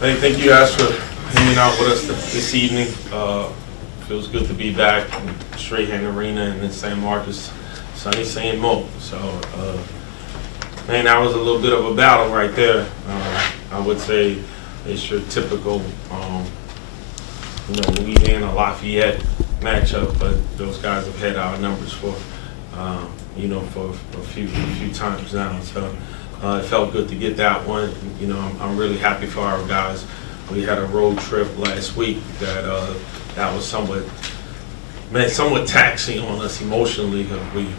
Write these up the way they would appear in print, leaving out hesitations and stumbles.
Hey, thank you guys for hanging out with us this evening. Feels good to be back in Strahan Arena and in San Marcos, sunny St. Mo. So, man, that was a little bit of a battle right there. I would say it's your typical, Louisiana Lafayette matchup, but those guys have had our numbers for a few times now. So. It felt good to get that one. I'm really happy for our guys. We had a road trip last week that was somewhat taxing on us emotionally.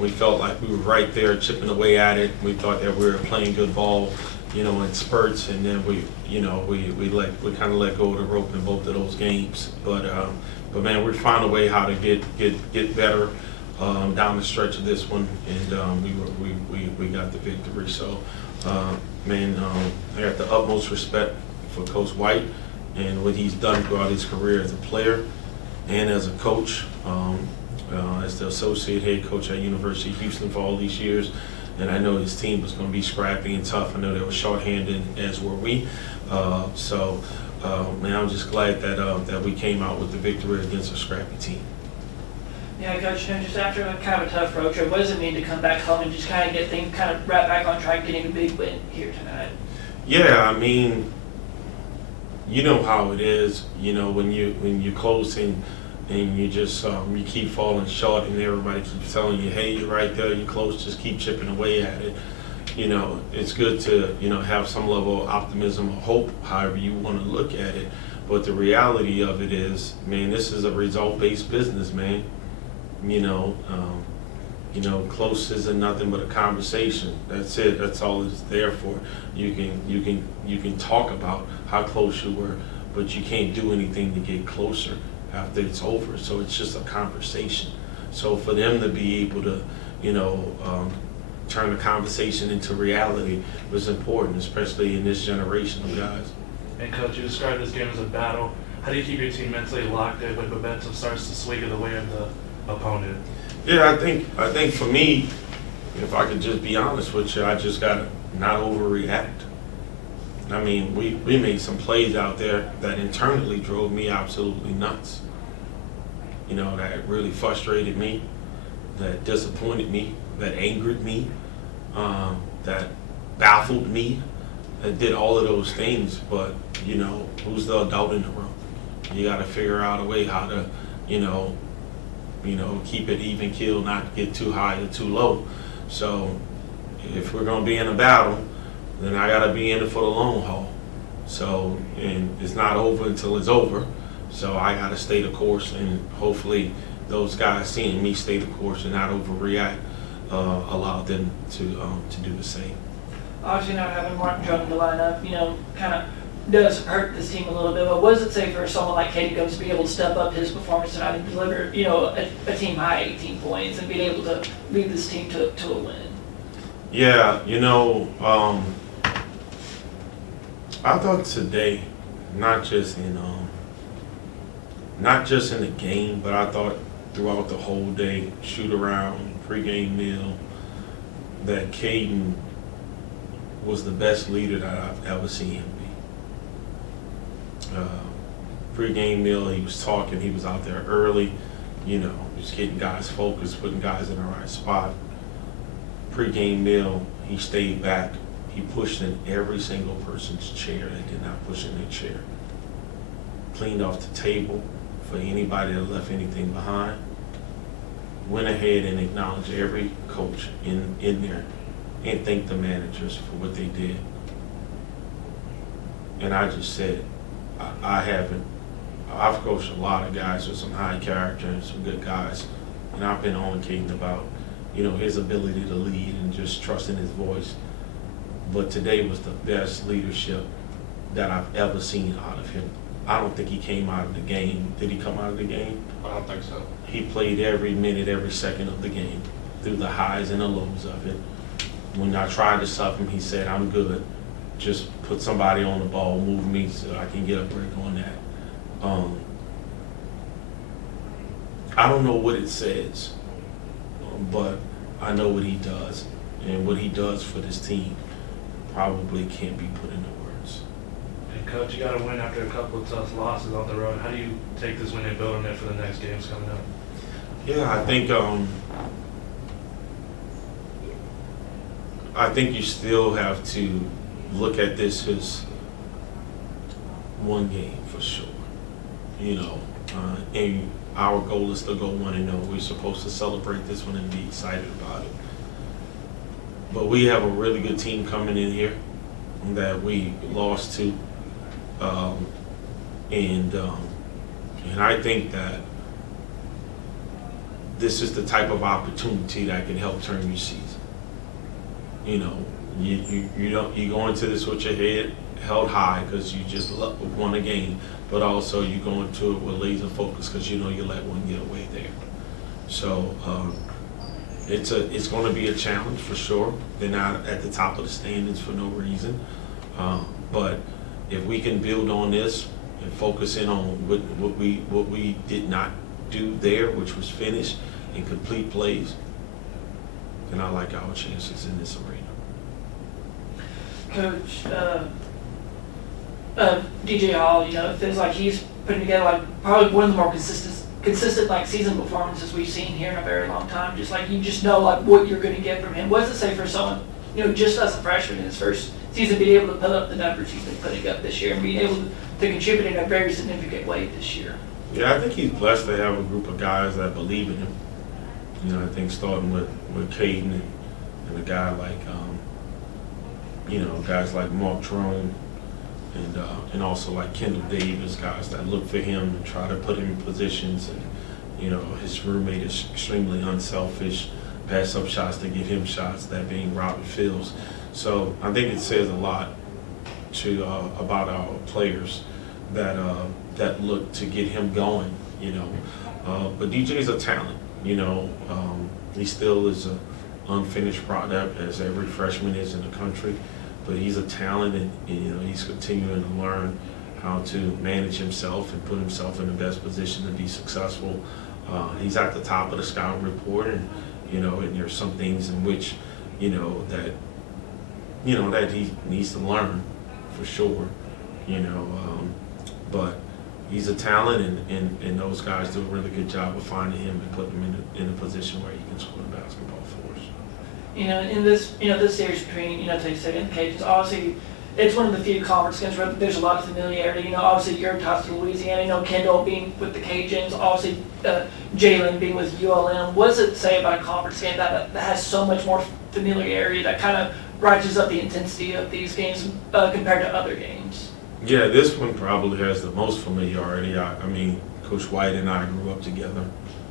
We felt like we were right there chipping away at it. We thought that we were playing good ball, in spurts, and then we kind of let go of the rope in both of those games. But man, we found a way how to get better down the stretch of this one, and we got the victory. So, I got the utmost respect for Coach White and what he's done throughout his career as a player and as a coach, as the associate head coach at University of Houston for all these years. And I know his team was going to be scrappy and tough. I know they were shorthanded, as were we. I'm just glad that we came out with the victory against a scrappy team. Yeah, Coach, just after kind of a tough road trip, what does it mean to come back home and just kind of get things kind of right back on track, getting a big win here tonight? Yeah, you know how it is. When you're close and you just you keep falling short, and everybody keeps telling you, "Hey, you're right there. You're close. Just keep chipping away at it." It's good to have some level of optimism or hope, however you want to look at it. But the reality of it is, man, this is a result-based business, man. Close isn't nothing but a conversation. That's it. That's all it's there for. You can talk about how close you were, but you can't do anything to get closer after it's over. So it's just a conversation. So for them to be able to, turn the conversation into reality was important, especially in this generation of guys. And Coach, you described this game as a battle. How do you keep your team mentally locked in when momentum starts to swing in the way of the opponent? Yeah, I think for me, if I could just be honest with you, I just gotta not overreact. We made some plays out there that internally drove me absolutely nuts. That really frustrated me, that disappointed me, that angered me, that baffled me, that did all of those things. But who's the adult in the room? You got to figure out a way how to, keep it even keel, not get too high or too low. So if we're going to be in a battle, then I got to be in it for the long haul. So, and it's not over until it's over. So I got to stay the course, and hopefully those guys seeing me stay the course and not overreact allow them to do the same. Obviously, not having Mark Jones in the lineup, kind of does hurt this team a little bit. But what does it say for someone like Katie Combs to be able to step up his performance tonight and deliver, a team high 18 points and being able to lead this team to a win? Yeah, I thought today, not just in the game, but I thought throughout the whole day, shoot around, pregame meal, that Caden was the best leader that I've ever seen him be. Pre-game meal, he was talking, he was out there early, just getting guys focused, putting guys in the right spot. Pre-game meal, he stayed back. He pushed in every single person's chair that did not push in their chair. Cleaned off the table for anybody that left anything behind. Went ahead and acknowledged every coach in there and thanked the managers for what they did. And I just said, I've coached a lot of guys with some high character and some good guys, and I've been on Caden about, his ability to lead and just trusting his voice. But today was the best leadership that I've ever seen out of him. I don't think he came out of the game. Did he come out of the game? I don't think so. He played every minute, every second of the game, through the highs and the lows of it. When I tried to sub him, he said, "I'm good. Just put somebody on the ball, move me so I can get a break on that." I don't know what it says, but I know what he does. And what he does for this team probably can't be put into words. And Coach, you got to win after a couple of tough losses on the road. How do you take this win and build on it for the next games coming up? Yeah, I think you still have to look at this as one game for sure. And our goal is to go 1-0. We're supposed to celebrate this one and be excited about it. But we have a really good team coming in here that we lost to, and I think that this is the type of opportunity that can help turn your season. You go into this with your head held high because you just won a game, but also you go into it with laser focus because you let one get away there. So it's going to be a challenge for sure. They're not at the top of the standings for no reason, but if we can build on this and focus in on what we did not do there, which was finish and complete plays, then I like our chances in this arena. Coach, DJ Hall, it feels like he's putting together probably one of the more consistent season performances we've seen here in a very long time. Just you know what you're going to get from him. What does it say for someone, just as a freshman in his first season, being able to put up the numbers he's been putting up this year and being able to contribute in a very significant way this year? Yeah, I think he's blessed to have a group of guys that believe in him. I think starting with Caden and a guy like guys like Mark Jerome and also like Kendall Davis, guys that look for him and try to put him in positions. And his roommate is extremely unselfish, pass up shots to give him shots, that being Robert Fields. So I think it says a lot about our players that look to get him going. But DJ's a talent. He still is an unfinished product, as every freshman is in the country. But he's a talent, and he's continuing to learn how to manage himself and put himself in the best position to be successful. He's at the top of the scouting report, and there's some things in which that he needs to learn for sure. But he's a talent, and those guys do a really good job of finding him and putting him in a position where he can score the basketball for us. In this this series between Texas State and the Cajuns, obviously it's one of the few conference games where there's a lot of familiarity. Obviously you're ties to Louisiana. Kendall being with the Cajuns, obviously Jalen being with ULM. What does it say about a conference game that has so much more familiarity, that kind of rises up the intensity of these games compared to other games? Yeah, this one probably has the most familiarity. I mean, Coach White and I grew up together,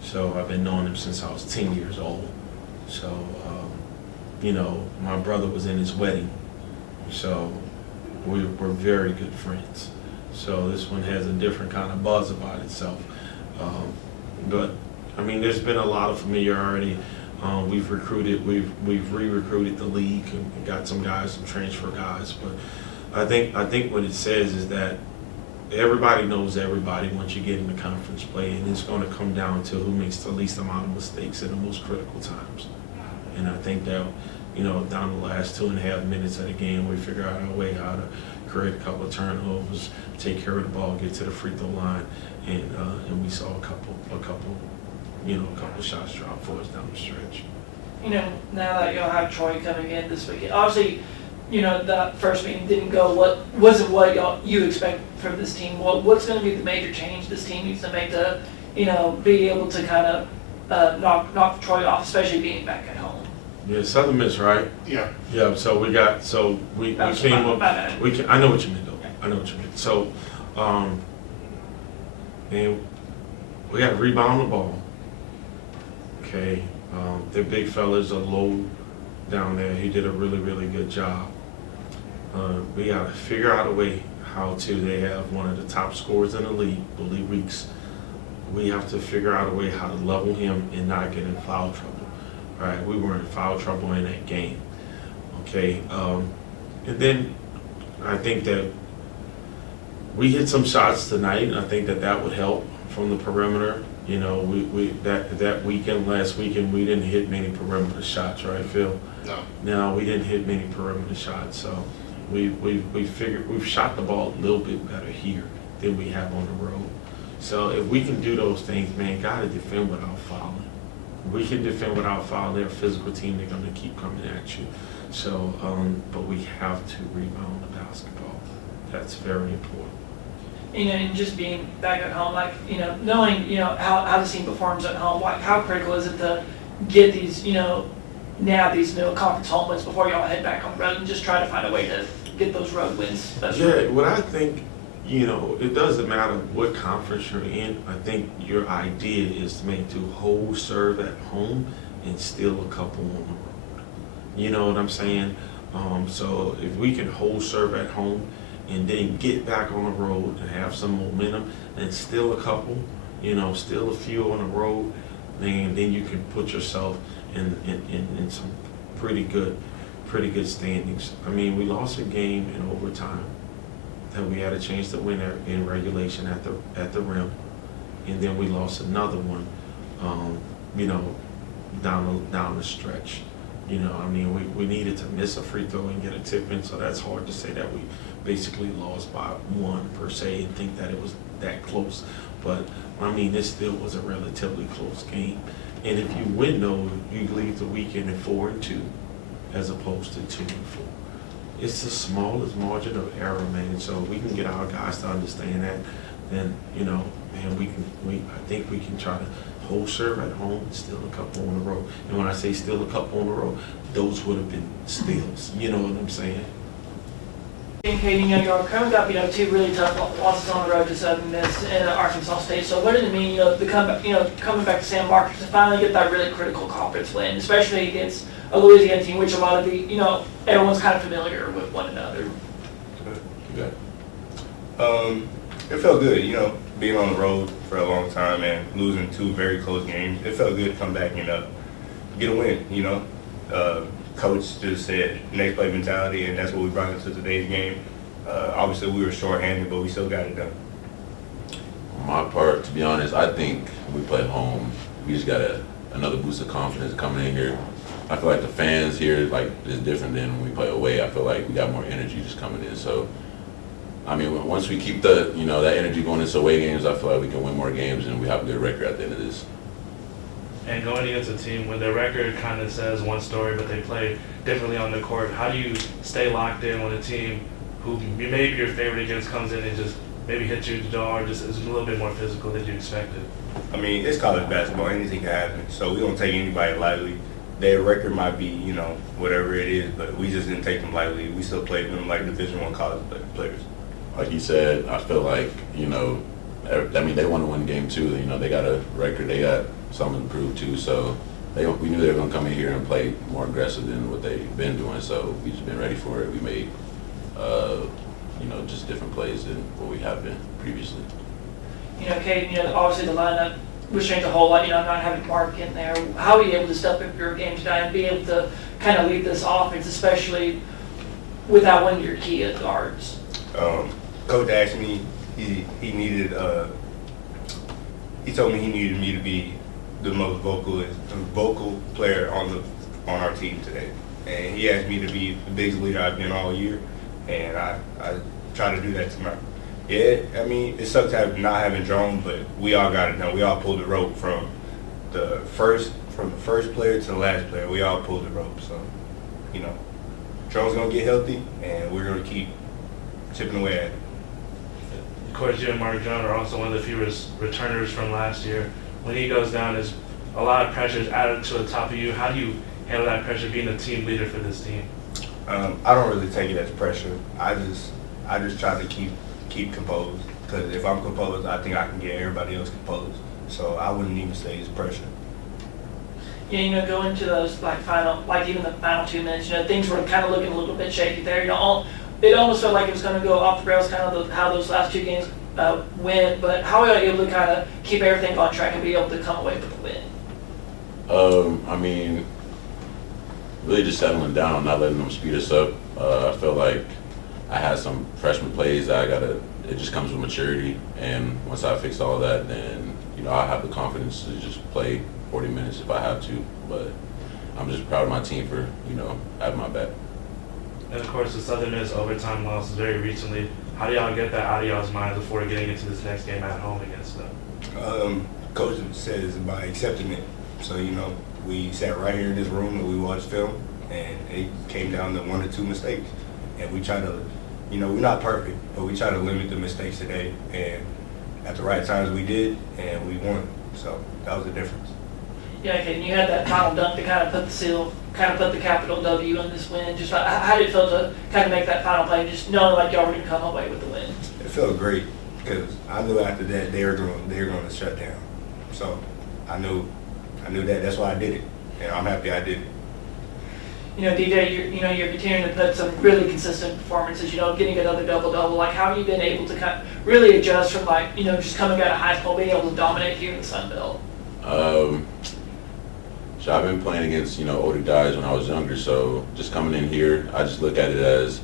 so I've been knowing him since I was 10 years old. So, my brother was in his wedding, so we're very good friends. So this one has a different kind of buzz about itself. But, there's been a lot of familiarity. We've re-recruited the league and got some guys, some transfer guys, but I think what it says is that everybody knows everybody once you get into conference play, and it's going to come down to who makes the least amount of mistakes at the most critical times. And I think that, down the last 2.5 minutes of the game, we figure out a way how to create a couple of turnovers, take care of the ball, get to the free throw line, and we saw a couple shots drop for us down the stretch. Now that you'll have Troy coming in this weekend, obviously, that first meeting didn't go wasn't what you expect from this team. What's going to be the major change this team needs to make to, be able to kind of knock Troy off, especially being back at home? Yeah, Southern Miss, right? Yeah. Yeah. So we came up. I know what you meant, though. I know what you meant. So, and we got to rebound the ball. Okay. Their big fellas are low down there. He did a really, really good job. We got to figure out a way how to. They have one of the top scorers in the league, Billy Weeks. We have to figure out a way how to level him and not get in foul trouble. All right, we were in foul trouble in that game. Okay, and then I think that we hit some shots tonight. I think that would help from the perimeter. That weekend, last weekend, we didn't hit many perimeter shots, right, Phil? No. No, we didn't hit many perimeter shots. So we've shot the ball a little bit better here than we have on the road. So if we can do those things, man, gotta defend without fouling. If we can defend without fouling, they're a physical team, they're gonna keep coming at you. So, but we have to rebound the basketball. That's very important. And just being back at home, like, knowing, how the team performs at home, like, how critical is it to get these, now these conference home wins before y'all head back on the road and just try to find a way to get those road wins? Yeah, what I think, it doesn't matter what conference you're in. I think your idea is to hold serve at home and steal a couple on the road. You know what I'm saying? So if we can hold serve at home and then get back on the road and have some momentum and steal a couple, steal a few on the road, then you can put yourself in some pretty good standings. I mean, we lost a game in overtime that we had a chance to win in regulation at the rim, and then we lost another one, down the stretch. I mean, we needed to miss a free throw and get a tip in, so that's hard to say that we basically lost by one per se and think that it was that close. But I mean, this still was a relatively close game. And if you win though, you leave the weekend at 4-2 as opposed to 2-4. It's the smallest margin of error, man. So if we can get our guys to understand that, then man, I think we can try to hold serve at home and steal a couple on the road. And when I say steal a couple on the road, those would have been steals. You know what I'm saying? And Katie, y'all coming up, two really tough losses on the road to Southern Miss and Arkansas State. So what did it mean, coming back to San Marcos to finally get that really critical conference win, especially against a Louisiana team, which a lot of everyone's kind of familiar with one another. It felt good, being on the road for a long time and losing 2 very close games. It felt good to come back and get a win, Coach just said next play mentality, and that's what we brought into today's game. Obviously, we were short-handed, but we still got it done. On my part, to be honest, I think we play home. We just got another boost of confidence coming in here. I feel like the fans here is different than when we play away. I feel like we got more energy just coming in. So, I mean, once we keep that energy going into away games, I feel like we can win more games and we have a good record at the end of this. And going against a team where their record kind of says one story, but they play differently on the court, how do you stay locked in when a team who maybe your favorite against comes in and just maybe hits you in the jaw or just is a little bit more physical than you expected? I mean, it's college basketball. Anything can happen. So we don't take anybody lightly. Their record might be, whatever it is, but we just didn't take them lightly. We still played them like Division I college players. Like you said, I feel like, they want to win game 2. They got a record. They got something to prove too. So we knew they were going to come in here and play more aggressive than what they've been doing. So we just been ready for it. We made, just different plays than what we have been previously. Kate, obviously the lineup was changed a whole lot, not having Mark in there. How are you able to step up your game today and be able to kind of lead this offense, especially without one of your key guards? Coach asked me, he told me he needed me to be the most vocal player on our team today. And he asked me to be the biggest leader I've been all year, and I try to do that tonight. Yeah, I mean, it sucks not having Drone, but we all got it done. We all pulled the rope from the first player to the last player. We all pulled the rope. So, Drone's gonna get healthy, and we're gonna keep chipping away at it. Of course, you and Mark Jones are also one of the few returners from last year. When he goes down, there's a lot of pressure is added to the top of you. How do you handle that pressure being a team leader for this team? I don't really take it as pressure. I just try to keep composed, because if I'm composed, I think I can get everybody else composed. So I wouldn't even say it's pressure. Yeah, go into those even the final 2 minutes, things were kind of looking a little bit shaky there. It almost felt like it was going to go off the rails, kind of how those last 2 games went. But how are you able to kind of keep everything on track and be able to come away with a win? I mean, really just settling down, not letting them speed us up. I felt like I had some freshman plays that it just comes with maturity. And once I fix all of that, then, I have the confidence to just play 40 minutes if I have to. But I'm just proud of my team for, having my back. And of course, the Southern Miss overtime loss very recently. How do y'all get that out of y'all's minds before getting into this next game at home against them? Coach says by accepting it. So, we sat right here in this room and we watched film, and it came down to 1 or 2 mistakes. And we try to, we're not perfect, but we try to limit the mistakes today. And at the right times we did, and we won. So that was the difference. Yeah, okay, and you had that final dunk to kind of put the seal, kind of put the capital W in this win. Just how did it feel to kind of make that final play, just knowing like y'all were going to come away with the win? It felt great because I knew after that they were going to shut down. So I knew that. That's why I did it, and I'm happy I did it. DJ, you're continuing to put some really consistent performances. Getting another double-double. Like, how have you been able to kind of really adjust from just coming out of high school, being able to dominate here in the Sun Belt? So I've been playing against, older guys when I was younger. So just coming in here, I just look at it as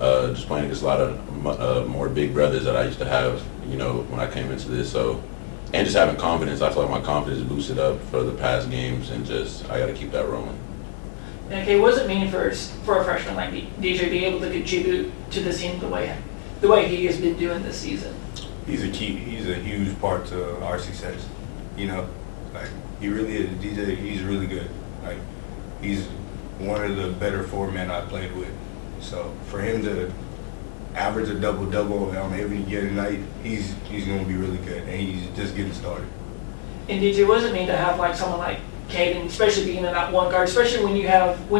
just playing against a lot of more big brothers that I used to have, when I came into this. So, and just having confidence. I feel like my confidence is boosted up for the past games, and I got to keep that rolling. Okay, what does it mean for a freshman like DJ being able to contribute to the team the way he has been doing this season? He's a huge part to our success. Like he really is. DJ, he's really good. Like he's one of the better 4 men I played with. So for him to average a double-double on every given night, he's going to be really good, and he's just getting started. And DJ, what does it mean to have like someone like Caden, especially being in that one guard, especially when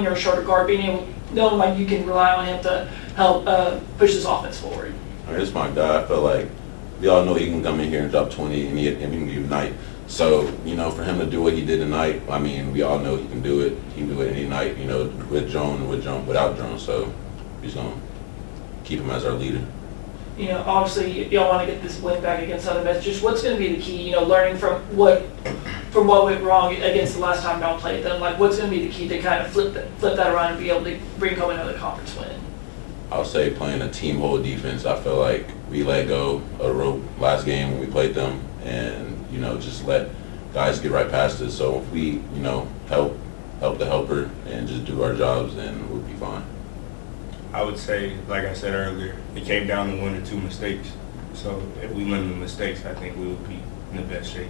you're a shorter guard, being able knowing like you can rely on him to help push this offense forward? I mean, it's my guy. I feel like we all know he can come in here and drop 20 and he can give night. So, for him to do what he did tonight, I mean, we all know he can do it. He can do it any night, with Joan, without Joan. So he's going to keep him as our leader. Obviously y'all want to get this win back against Southern Miss. Just what's going to be the key, learning from what went wrong against the last time y'all played them? Like, what's going to be the key to kind of flip that around and be able to bring home another conference win? I'll say playing a team hold defense. I feel like we let go of the rope last game when we played them, and just let guys get right past us. So if we help the helper and just do our jobs, then we'll be fine. I would say, like I said earlier, it came down to 1 or 2 mistakes. So if we limit the mistakes, I think we would be in the best shape.